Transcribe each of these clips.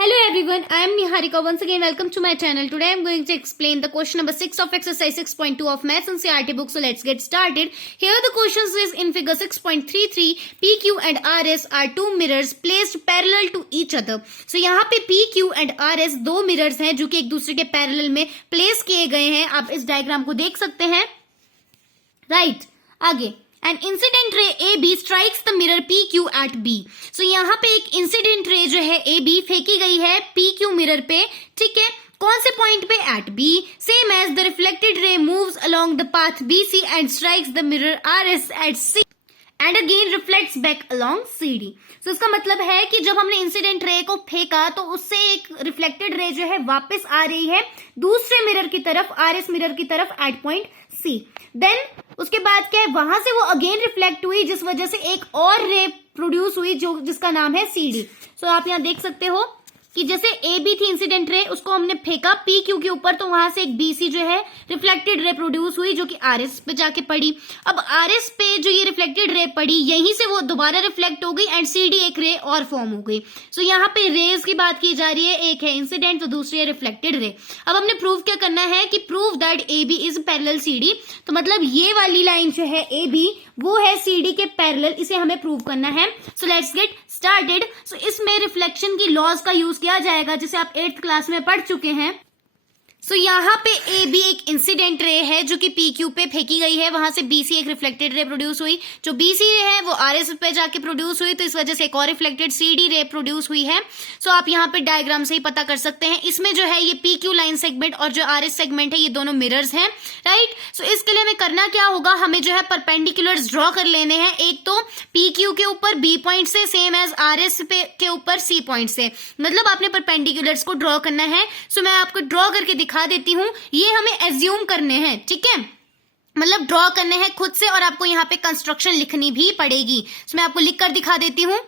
Hello everyone, I am Niharika. Once again, welcome to my channel. Today I am going to explain the question number 6 of exercise 6.2 of Maths and CRT book. So let's get started. Here the questions is in figure 6.33, PQ and RS are two mirrors placed parallel to each other. So यहाँ पे PQ and RS दो mirrors हैं जो कि एक दूसरे के parallel में place किए गए हैं. आप इस diagram को देख सकते हैं. Right. आगे. An incident ray AB strikes the mirror PQ at B. So यहाँ पे एक incident ray जो है AB फेंकी गई है PQ mirror पे, ठीक है. कौन से पॉइंट पे? at B. Same as the reflected ray moves along the path BC and strikes the mirror RS at C and again reflects back along CD. So इसका मतलब है कि जब हमने इंसिडेंट रे को फेंका तो उससे एक रिफ्लेक्टेड रे जो है वापस आ रही है दूसरे मिरर की तरफ, RS मिरर की तरफ एट पॉइंट C. देन उसके बाद क्या है, वहां से वो अगेन रिफ्लेक्ट हुई जिस वजह से एक और रे प्रोड्यूस हुई जो जिसका नाम है CD. सो आप यहाँ देख सकते हो कि जैसे AB थी इंसिडेंट रे, उसको हमने फेंका PQ के ऊपर तो वहां से एक BC जो है रिफ्लेक्टेड रे प्रोड्यूस हुई जो कि RS पे जाके पड़ी. अब RS पे जो ये रिफ्लेक्टेड रे पड़ी यहीं से वो दोबारा रिफ्लेक्ट हो गई एंड CD एक रे और फॉर्म हो गई. सो यहाँ पे रेज की बात की जा रही है, एक है इंसिडेंट तो दूसरी है रिफ्लेक्टेड रे. अब हमने प्रूव क्या करना है कि prove that AB is parallel CD. तो मतलब ये वाली लाइन जो है AB वो है CD के पैरेलल, इसे हमें प्रूव करना है. So let's get started. So इसमें रिफ्लेक्शन की लॉज का यूज किया जाएगा जिसे आप 8th क्लास में पढ़ चुके हैं. सो यहाँ पे AB एक इंसिडेंट रे है जो कि PQ पे फेंकी गई है, वहां से BC एक रिफ्लेक्टेड रे प्रोड्यूस हुई, जो BC है वो RS पे जाके प्रोड्यूस हुई तो इस वजह से एक और रिफ्लेक्टेड CD रे प्रोड्यूस हुई है. सो आप यहाँ पे डायग्राम से ही पता कर सकते हैं. इसमें जो है ये PQ लाइन सेगमेंट और जो RS सेगमेंट है ये दोनों मिरर्स हैं, राइट. सो इसके लिए हमें करना क्या होगा, हमें जो है परपेंडिकुलर्स ड्रॉ कर लेने हैं. एक तो PQ के ऊपर B पॉइंट से, सेम एज RS पे के ऊपर C पॉइंट से, मतलब आपने परपेंडिकुलर्स को ड्रॉ करना है. सो मैं आपको ड्रॉ करके दिखा देती हूं. ये हमें एज्यूम करने हैं, ठीक है, मतलब ड्रॉ करने हैं खुद से और आपको यहाँ पे कंस्ट्रक्शन लिखनी भी पड़ेगी. सो मैं आपको लिख कर दिखा देती हूँ.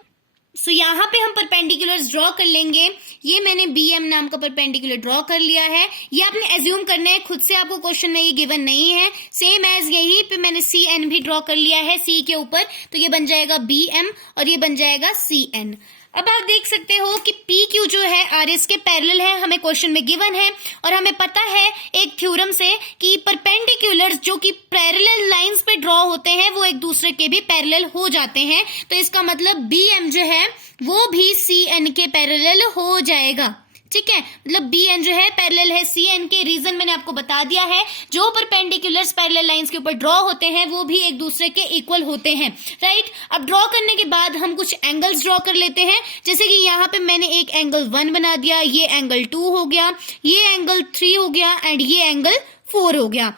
सो यहाँ पे हम परपेंडिकुलर्स ड्रॉ कर लेंगे. ये मैंने BM नाम का परपेंडिकुलर ड्रॉ कर लिया है. ये आपने एज्यूम करना है खुद से, आपको क्वेश्चन में ये गिवन नहीं है. सेम एज यही पे मैंने CN भी ड्रॉ कर लिया है C के ऊपर, तो ये बन जाएगा BM और ये बन जाएगा CN. अब आप देख सकते हो कि PQ जो है RS के पैरेलल है, हमें क्वेश्चन में गिवन है और हमें पता है एक थ्योरम से कि परपेंडिकुलर्स जो कि पैरेलल लाइंस पे ड्रॉ होते हैं वो एक दूसरे के भी पैरेलल हो जाते हैं. तो इसका मतलब BM जो है वो भी CN के पैरेलल हो जाएगा, ठीक है. मतलब BN जो है पैरेलल है CN के. रीजन मैंने आपको बता दिया है, जो परपेंडिकुलर्स पैरेलल लाइंस के ऊपर ड्रॉ होते हैं वो भी एक दूसरे के इक्वल होते हैं, राइट. अब ड्रॉ करने के बाद हम कुछ एंगल्स ड्रॉ कर लेते हैं. जैसे कि यहाँ पे मैंने एक एंगल 1 बना दिया, ये एंगल 2 हो गया, ये एंगल 3 हो गया एंड ये एंगल 4 हो गया.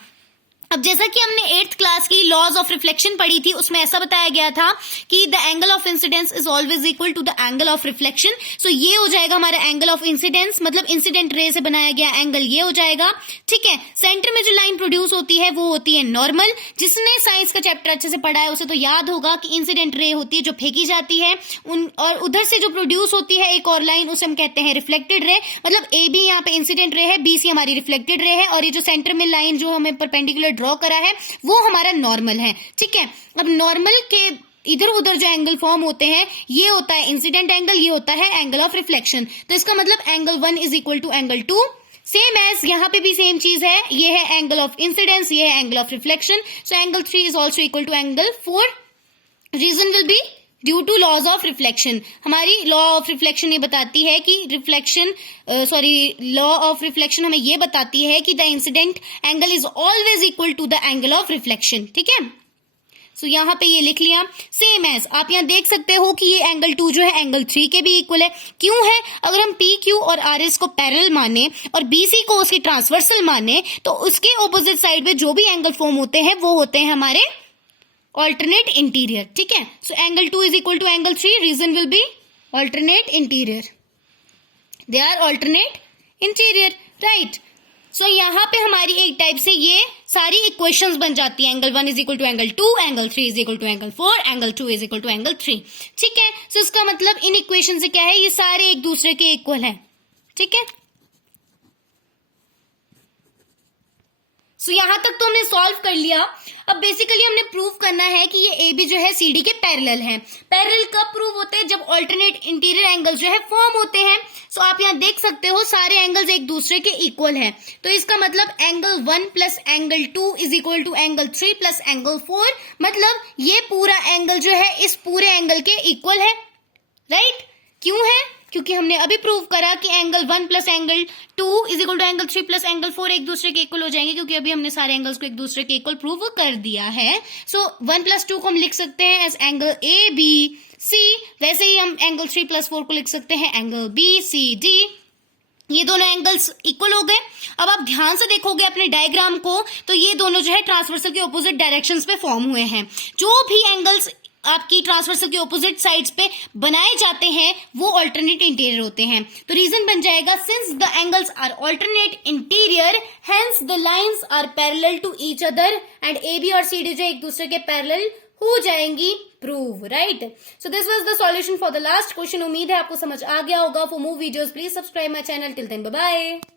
अब जैसा कि हमने 8th क्लास की लॉज ऑफ रिफ्लेक्शन पढ़ी थी उसमें ऐसा बताया गया था कि the angle of incidence is always equal to the angle of reflection. So ये हो जाएगा हमारा एंगल ऑफ इंसिडेंस, मतलब इंसिडेंट रे से बनाया गया एंगल ये हो जाएगा, ठीक है. सेंटर में जो लाइन प्रोड्यूस होती है वो होती है नॉर्मल. जिसने साइंस का चैप्टर अच्छे से पढ़ा है उसे तो याद होगा कि इंसिडेंट रे होती है जो फेंकी जाती है और उधर से जो प्रोड्यूस होती है एक और लाइन उसे हम कहते हैं रिफ्लेक्टेड रे. मतलब AB यहाँ पे इंसिडेंट रे है, BC हमारी रिफ्लेक्टेड रे है और ये जो सेंटर में लाइन जो हमें परपेंडिकुलर ड्रॉ करा है वो हमारा नॉर्मल है, ठीक है. अब नॉर्मल के इधर उधर जो एंगल फॉर्म होते हैं ये होता है इंसिडेंट एंगल, ये होता है एंगल ऑफ रिफ्लेक्शन. तो इसका मतलब angle 1 is equal to angle 2. Same as यहाँ पे भी सेम चीज है, ये है एंगल ऑफ इंसिडेंस, ये है angle of reflection. So angle 3 is also equal to angle 4. Reason will be due to laws of reflection. हमारी लॉ ऑफ रिफ्लेक्शन ये बताती है कि लॉ ऑफ रिफ्लेक्शन हमें ये बताती है कि the incident angle is always equal to the angle of reflection, ठीक है. सो यहाँ पे ये लिख लिया. सेम एज आप यहाँ देख सकते हो कि ये एंगल 2 जो है एंगल 3 के भी इक्वल है. क्यों है? अगर हम PQ और RS को पैरेलल माने और BC को उसकी ट्रांसवर्सल माने तो उसके ऑपोजिट साइड में जो भी एंगल फॉर्म होते हैं वो होते हैं हमारे alternate interior, ठीक है. So angle 2 is equal to angle 3. Reason will be alternate interior. They are alternate interior, right. So यहाँ पे हमारी एक टाइप से ये सारी इक्वेशंस बन जाती है. Angle 1 is equal to angle 2, angle 3 is equal to angle 4, angle 2 is equal to angle 3, ठीक है. सो इसका मतलब इन इक्वेशन से क्या है, ये सारे एक दूसरे के इक्वल है, ठीक है. सो यहाँ तक तो हमने सॉल्व कर लिया. अब बेसिकली हमने प्रूव करना है कि ये AB जो है CD के पैरेलल है. पैरेलल कब प्रूव होते हैं? जब ऑल्टरनेट इंटीरियर एंगल जो है फॉर्म होते हैं. सो आप यहाँ देख सकते हो सारे एंगल्स एक दूसरे के इक्वल हैं, तो इसका मतलब angle 1 plus angle 2 is equal to angle 3 plus angle 4, मतलब ये पूरा एंगल जो है इस पूरे एंगल के इक्वल है, राइट? क्यों है? क्योंकि हमने अभी प्रूव करा कि angle 1 plus angle 2 is equal to angle 3 plus angle 4 एक दूसरे के इक्वल हो जाएंगे, क्योंकि अभी हमने सारे एंगल्स को एक दूसरे के इक्वल प्रूव कर दिया है। सो 1 प्लस 2 को हम लिख सकते हैं as angle A B C, वैसे ही हम एंगल 3 प्लस 4 को लिख सकते हैं एंगल बी सी डी। ये दोनों एंगल्स इक्वल हो गए। अब आप ध्यान से देखोगे अपने डायग्राम को, तो ये दोनों जो है ट्रांसवर्सल के ऑपोजिट डायरेक्शंस पे फॉर्म हुए हैं। जो भी एंगल्स आपकी ट्रांसवर्सल के ऑपोजिट साइड्स पे बनाए जाते हैं वो अल्टरनेट इंटीरियर होते हैं। तो रीजन बन जाएगा since the angles are alternate interior hence the lines are parallel to each other and A B और सी डी जो एक दूसरे के पैरेलल हो जाएंगी, prove, right? So this was the solution for the last question. उम्मीद है आपको समझ आ गया होगा। For more videos please subscribe my channel. Till then bye bye.